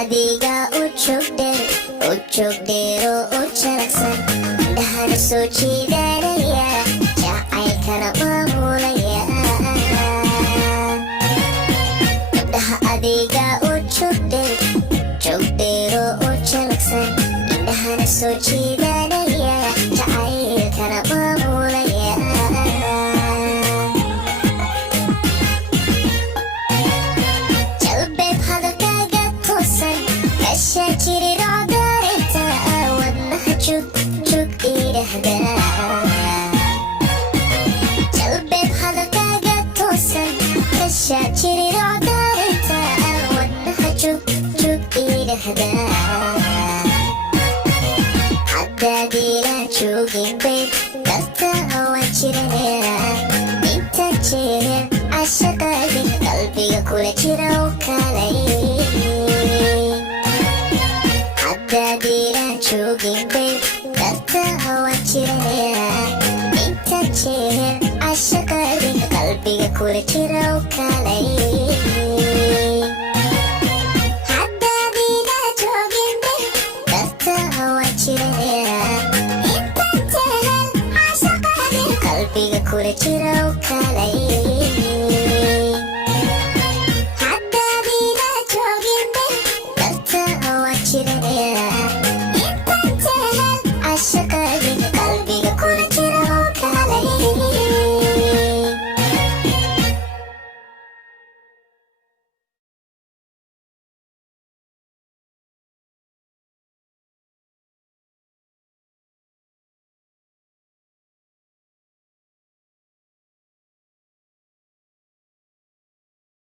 adiga u joogdheero u jalacsan indhahana soo jiidanaya jacaylkana maamulaya gabdhaha adiga u joogdheero u jalacsan indhahana soo jiidanaya jacaylkana maamulaya jalbeeb hadalkaaga toosan meeshaa jiri rocdarinta wadnaha jugjug idhahda jalbeeb hadalkaaga toosan meeshaa jiri rocdarinta wadnaha jugjug idhahda haddaadila joogin bayd darta waan jiranaya inta jeer cashaqaadin qalbiga kula jira u kalay haddaadila joogin bayd darta waan jiranaya inta jeer cashaqaadin qalbiga kula jira u kalay haddaadila joogin bayd darta waan jiranaya inta jeer cashaqaadin qalbiga kula jira u kalay